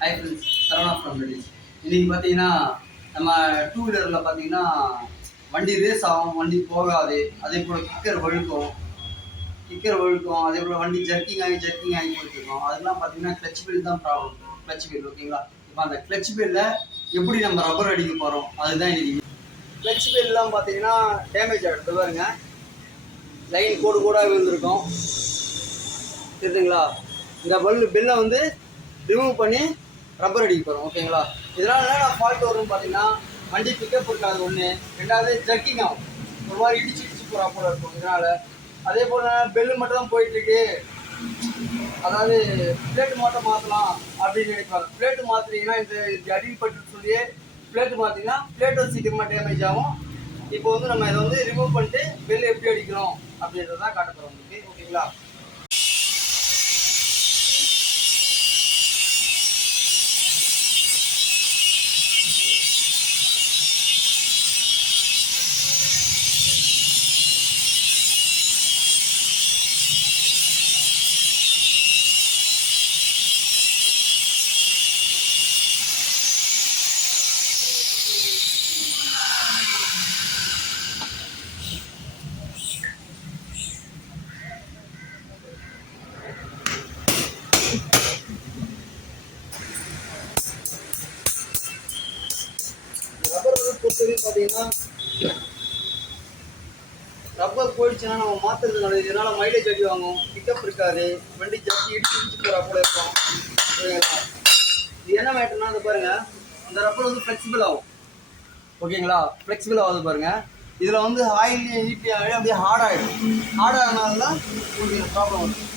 High friends, Saravana from ரெடிஸ். இன்றைக்கி பார்த்தீங்கன்னா நம்ம டூ வீலரில் பார்த்தீங்கன்னா வண்டி ரேஸ் ஆகும், வண்டி போகாது, அதே போல் கிக்கர் வழுக்கும், அதே போல் வண்டி ஜர்க்கிங் ஆகி போயிட்டுருக்கோம். அதெல்லாம் பார்த்தீங்கன்னா கிளச் பில் தான் ப்ராப்ளம். கிளச் பில் ஓகேங்களா. இப்போ அந்த கிளச் பில்ல எப்படி நம்ம ரப்பர் அடிக்க போகிறோம் அதுதான் இன்னைக்கு. கிளச் பில்லாம் பார்த்தீங்கன்னா டேமேஜ் ஆகிடுது பாருங்க, லைன் கோடு கோடாக விழுந்திருக்கும் தெரியுதுங்களா. இந்த பில்லை வந்து ரிமூவ் பண்ணி ரப்பர் அடிக்க போகிறோம் ஓகேங்களா. இதனால் என்ன ஃபால்ட் வரும்னு பார்த்தீங்கன்னா வண்டி பிக்கப் இருக்காது ஒன்று, ரெண்டாவது ஜர்க்கிங் ஆகும், ஒரு மாதிரி இடிச்சு போகிறா போல இருக்கும் இதனால். அதே போல் பெல்லு மட்டும் தான் போயிட்டுருக்கு, அதாவது பிளேட்டு மட்டும் மாற்றலாம் அப்படின்னு நினைப்பாங்க. பிளேட்டு மாற்றுறீங்கன்னா இந்த அடிப்பட்டு சொல்லியே பிளேட்டு மாற்றிங்கன்னா பிளேட்டும் சீக்கிரமாக டேமேஜ் ஆகும். இப்போ வந்து நம்ம இதை வந்து ரிமூவ் பண்ணிட்டு பெல்லு எப்படி அடிக்கிறோம் அப்படின்றதான் காட்ட போகிறோம் உங்களுக்கு ஓகேங்களா. பொறுத்தவரைக்கும் பார்த்தீங்கன்னா ரப்பர் போயிடுச்சுன்னா நம்ம மாற்றுறது நல்லது. இதனால் மைலேஜ் அடி வாங்கும், பிக்கப் இருக்காது, வண்டி ஜாஸ்தி இடிச்சு போகிற போல இருக்கும் ஓகேங்களா. இது என்ன மேட்டர்னா அது பாருங்கள், இந்த ரப்பர் வந்து ஃப்ளெக்சிபிள் ஆகும் ஓகேங்களா. ஃப்ளெக்சிபிள் ஆகுது பாருங்கள். இதில் வந்து ஆயில் ஹீட் ஆகி அப்படியே ஹார்ட் ஆகிடும். ஹார்ட் ஆகினால தான் உங்களுக்கு இந்த ப்ராப்ளம் வரும்.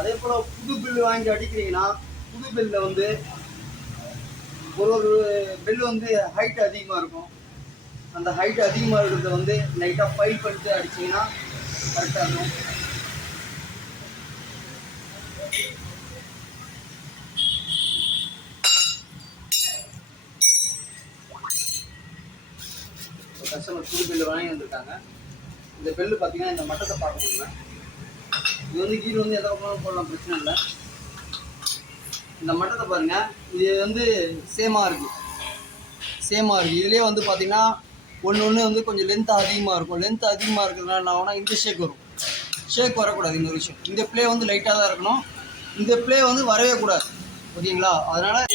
அதே போல் புது பில்லு வாங்கி அடிக்கிறீங்கன்னா புது பில்லில் வந்து ஒரு பில்லு வந்து ஹைட் அதிகமாக இருக்கும். அந்த ஹைட் அதிகமாக இருக்கிறத வந்து லைட்டாக ஃபைல் பண்ணிட்டு அடிச்சிங்கன்னா கரெக்டாக இருக்கும். கஸ்டமர் புது பில்லு வாங்கி வந்திருக்காங்க. இந்த பில்லு பார்த்தீங்கன்னா இந்த மட்டத்தை பார்க்கணுங்க. இது வந்து கீழே வந்து எதை பக்கம் போடலாம், பிரச்சனை இல்லை. இந்த மட்டத்தை பாருங்கள், இது வந்து சேமாக இருக்குது. இதுலேயே வந்து பார்த்தீங்கன்னா ஒன்று வந்து கொஞ்சம் லென்த் அதிகமாக இருக்கும். லென்த் அதிகமாக இருக்கிறதுனால நான் வேணால் இந்த ஷேக் வரக்கூடாது. இந்த விஷயம், இந்த ப்ளே வந்து லைட்டாக தான் இருக்கணும். இந்த ப்ளே வந்து வரவே கூடாது ஓகேங்களா. அதனால்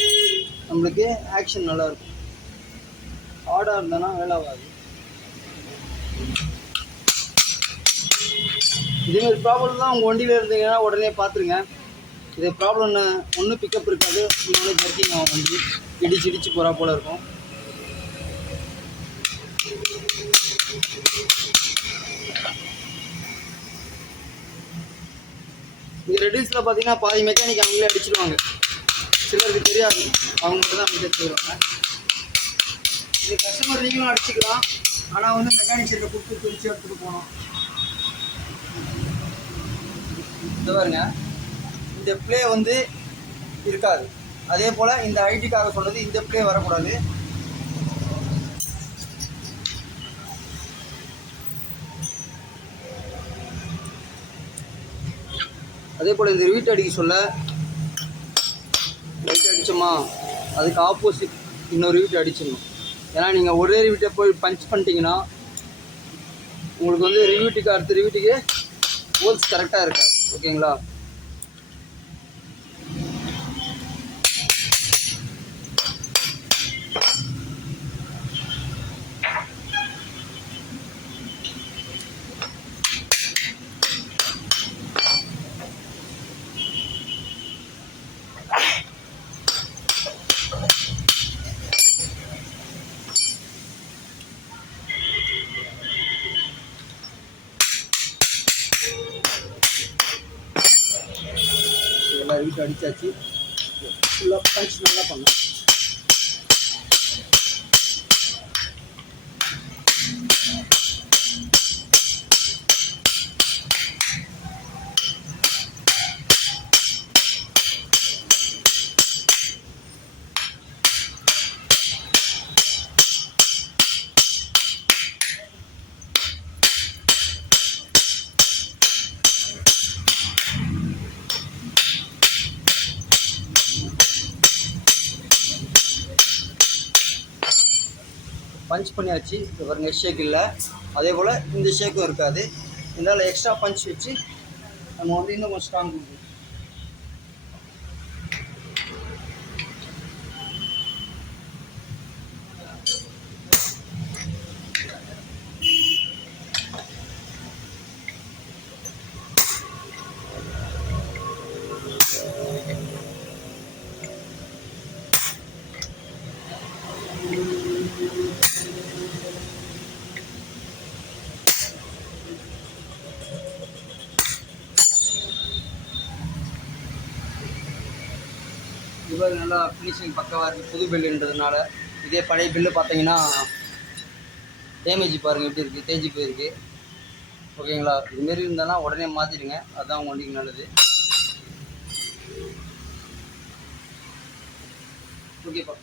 நம்மளுக்கு ஆக்ஷன் நல்லாயிருக்கும். ஹார்டாக இருந்தேன்னா வேலை ஆகாது. இதேமாதிரி ப்ராப்ளம் தான் உங்கள் வண்டியில் இருந்தீங்கன்னா உடனே பார்த்துருங்க. இதே ப்ராப்ளம் ஒன்று பிக்கப் இருக்காது, இன்னொன்று ஜர்க்கிங் ஆகும், வண்டி இடிச்சு போகிறா போல் இருக்கும். இந்த ரெடியூஸில் பார்த்தீங்கன்னா பாதி மெக்கானிக் அவங்களே அடிச்சிடுவாங்க, சிலருக்கு தெரியாது, அவங்க மட்டும் தான் மெக்கானிக் செய்வாங்க. இது கஸ்டமர் நீங்களும் அடிச்சுக்கலாம், ஆனால் வந்து மெக்கானிக் சைட்டை கொடுத்து பிரித்து எடுத்துகிட்டு போகணும். இந்த பாருங்க, இந்த ப்ளே வந்து இருக்காது. அதே போல் இந்த ஐடிக்காக சொன்னது, இந்த ப்ளே வரக்கூடாது. அதே போல் இந்த ரிவீட் அடிக்க சொல்ல லைட் அடித்தோமா அதுக்கு ஆப்போசிட் இன்னொரு ரிவீட் அடிச்சிடணும். ஏன்னா நீங்கள் ஒரே ரிவீட்டை போய் பஞ்ச் பண்ணிட்டீங்கன்னா உங்களுக்கு வந்து ரிவீட்டுக்கு அடுத்த ரிவீட்டுக்கு ஹோல்ஸ் கரெக்டாக இருக்காது ஓகேங்களா. எல்லாம் ரிவீட் அடித்தாச்சு, ஃபுல்லாக பஞ்ச் நல்லா பண்ணோம். பஞ்ச் பண்ணியாச்சு. இது பாருங்க ஷேக் இல்லை. அதே போல் இந்த ஷேக்கும் இருக்காது. இருந்தாலும் எக்ஸ்ட்ரா பஞ்ச் வச்சு நம்ம வந்து இன்னும் கொஞ்சம் ஸ்ட்ராங் கொடுக்கணும். இது நல்லா ஃபினிஷிங் பக்கவாக இருக்குது புது பில்லுன்றதுனால. இதே பழைய பில்லு பார்த்தீங்கன்னா டேமேஜ் பாருங்கள் எப்படி இருக்குது, தேஞ்சு போயிருக்கு. ஓகேங்களா? இதுமாரி இருந்தானா உடனே மாற்றிடுங்க, அதுதான் உங்கள் வண்டிக்கு நல்லது. ஓகேப்பா.